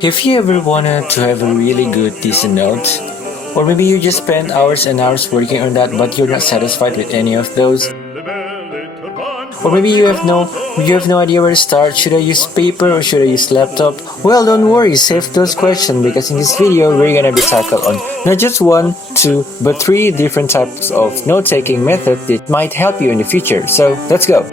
If you ever wanted to have a really good, decent note, or maybe you just spend hours and hours working on that but you're not satisfied with any of those, or maybe you have no idea where to start, should I use paper or should I use laptop? Well, don't worry, save those questions because in this video we're gonna be tackled on not just one, two, but three different types of note-taking method that might help you in the future. So let's go!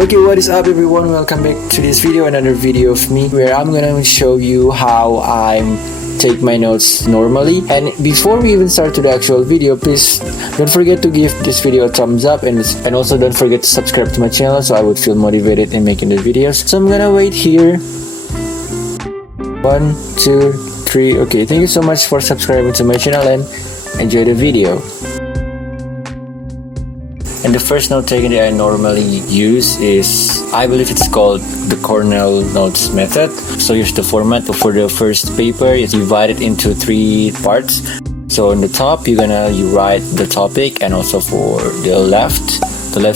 Okay, what is up everyone? Welcome back to this video, another video of me where I'm gonna show you how I take my notes normally. And before we even start to the actual video, please don't forget to give this video a thumbs up and also don't forget to subscribe to my channel so I would feel motivated in making the videos. So I'm gonna wait here. 1, 2, 3. Okay, thank you so much for subscribing to my channel and enjoy the video. And the first note taking that I normally use is, I believe it's called the Cornell notes method. So here's the format for the first paper. It's divided into 3 parts. So on the top, you write the topic, and also for the left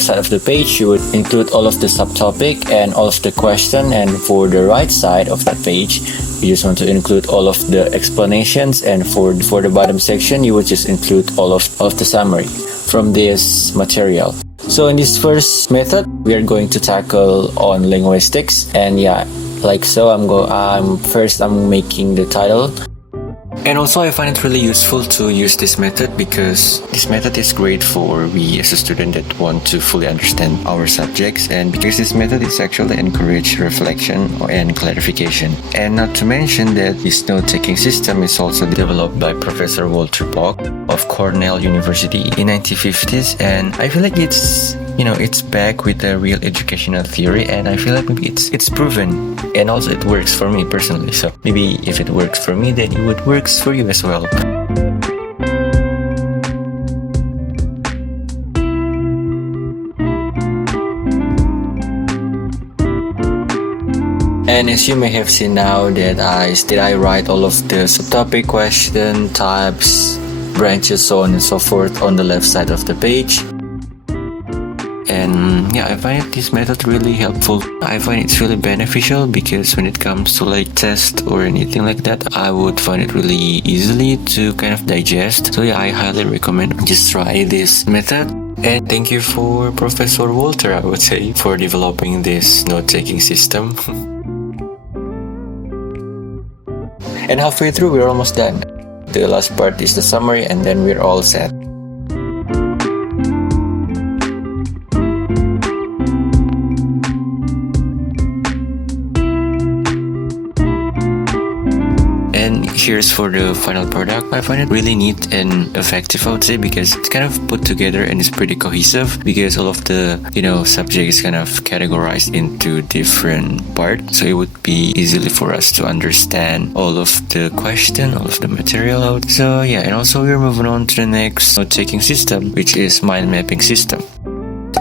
side of the page, you would include all of the subtopic and all of the question. And for the right side of that page, you just want to include all of the explanations. And for the bottom section, you would just include all of the summary from this material. So in this first method, we are going to tackle on linguistics, and yeah, like so, I'm making the title. And also I find it really useful to use this method because this method is great for we as a student that want to fully understand our subjects, and because this method is actually encourage reflection and clarification. And not to mention that this note-taking system is also developed by Professor Walter Bock of Cornell University in 1950s, and I feel like it's back with a real educational theory, and I feel like maybe it's proven, and also it works for me personally. So maybe if it works for me, then it would works for you as well. And as you may have seen now that I write all of the subtopic, question, types, branches, so on and so forth on the left side of the page. And yeah, I find this method really helpful. I find it's really beneficial because when it comes to like test or anything like that, I would find it really easily to kind of digest. So yeah, I highly recommend just try this method. And thank you for Professor Walter, I would say, for developing this note-taking system. And halfway through, we're almost done. The last part is the summary, and then we're all set. And here's for the final product. I find it really neat and effective, I would say, because it's kind of put together and it's pretty cohesive because all of the subjects kind of categorized into different parts, so it would be easily for us to understand all of the question, all of the material out. So yeah, and also we're moving on to the next note-taking system, which is mind mapping system.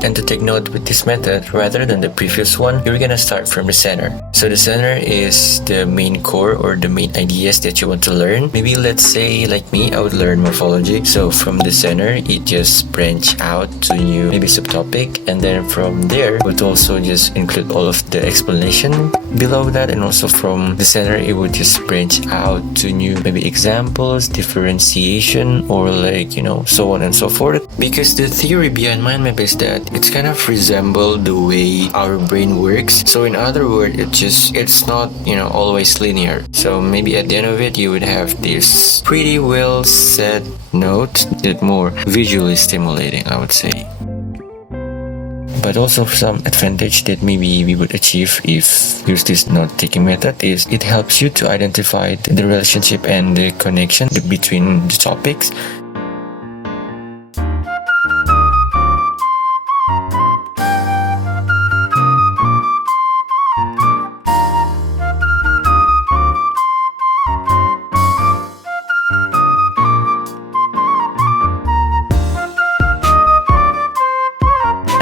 And to take note with this method, rather than the previous one, you're gonna start from the center. So the center is the main core or the main ideas that you want to learn. Maybe let's say like me, I would learn morphology. So from the center, it just branch out to new maybe subtopic, and then from there, it would also just include all of the explanation below that, and also from the center, it would just branch out to new maybe examples, differentiation, or like so on and so forth. Because the theory behind mind map is that it's kind of resemble the way our brain works. So in other words, it's not always linear. So maybe at the end of it, you would have this pretty well set note that more visually stimulating, I would say. But also some advantage that maybe we would achieve if use this note-taking method is it helps you to identify the relationship and the connection between the topics.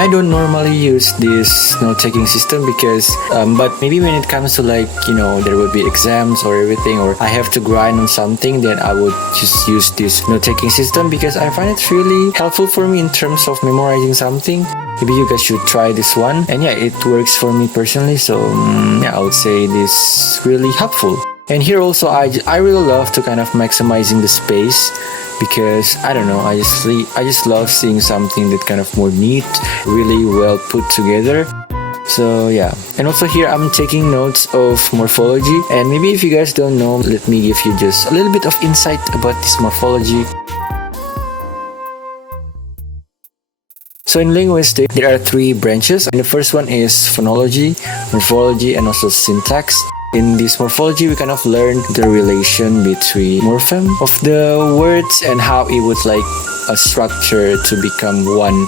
I don't normally use this note-taking system because, but maybe when it comes to like, there would be exams or everything, or I have to grind on something, then I would just use this note-taking system because I find it really helpful for me in terms of memorizing something. Maybe you guys should try this one. And yeah, it works for me personally. So yeah, I would say this really helpful. And here also, I really love to kind of maximizing the space because I don't know, I just love seeing something that kind of more neat, really well put together. So yeah, and also here I'm taking notes of morphology, and maybe if you guys don't know, let me give you just a little bit of insight about this morphology. So in linguistics, there are three branches. And the first one is phonology, morphology, and also syntax. In this morphology, we kind of learn the relation between morpheme of the words and how it would like a structure to become one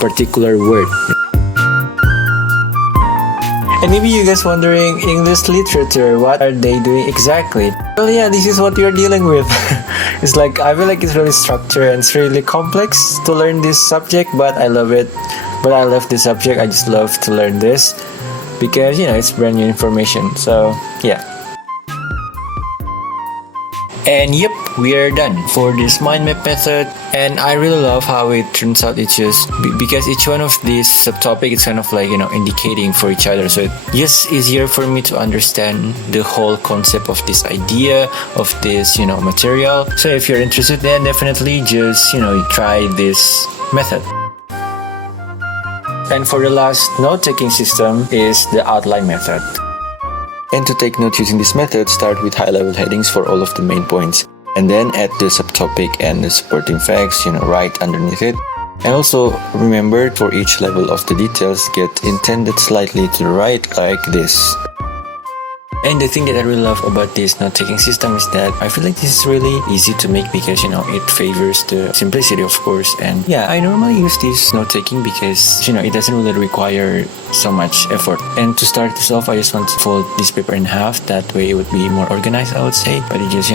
particular word. And maybe you guys wondering, English literature, what are they doing exactly? Well, yeah, this is what you're dealing with. It's like, I feel like it's really structured and it's really complex to learn this subject, but I love it. But I love this subject, I just love to learn this because, it's brand new information. So, yeah. And yep, we are done for this Mindmap method, and I really love how it turns out. It's just because each one of these subtopics is kind of like indicating for each other, so it's just easier for me to understand the whole concept of this idea of this material. So if you're interested, then definitely just try this method. And for the last note-taking system is the outline method. And to take notes using this method, start with high-level headings for all of the main points, and then add the subtopic and the supporting facts, right underneath it. And also remember, for each level of the details, get intended slightly to the right like this. And the thing that I really love about this note-taking system is that I feel like this is really easy to make because, it favors the simplicity, of course. And yeah, I normally use this note-taking because, it doesn't really require so much effort. And to start this off, I just want to fold this paper in half. That way it would be more organized, I would say. But it just,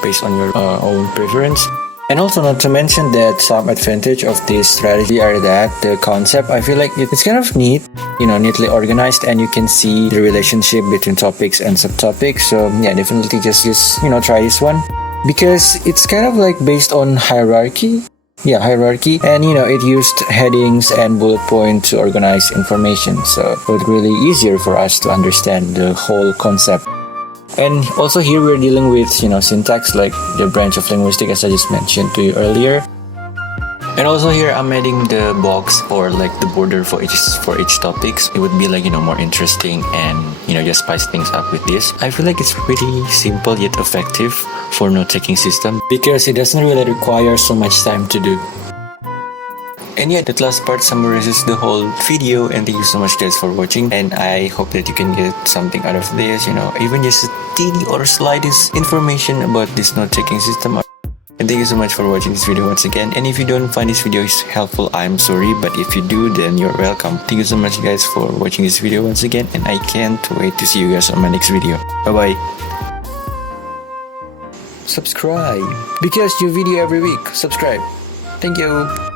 based on your own preference. And also not to mention that some advantage of this strategy are that the concept, I feel like it's kind of neat, neatly organized, and you can see the relationship between topics and subtopics. So yeah, definitely just try this one because it's kind of like based on hierarchy. Yeah, hierarchy, and it used headings and bullet points to organize information. So it was really easier for us to understand the whole concept. And also here we're dealing with, syntax, like the branch of linguistics as I just mentioned to you earlier. And also here I'm adding the box or like the border for each topics. It would be like, more interesting and, just spice things up with this. I feel like it's pretty simple yet effective for note-taking system because it doesn't really require so much time to do. And yeah, that last part summarizes the whole video, and thank you so much guys for watching, and I hope that you can get something out of this, even just a teeny or slightest information about this note-taking system. And thank you so much for watching this video once again, and if you don't find this video is helpful, I'm sorry, but if you do, then you're welcome. Thank you so much guys for watching this video once again, and I can't wait to see you guys on my next video. Bye bye. Subscribe because new video every week. Subscribe. Thank you.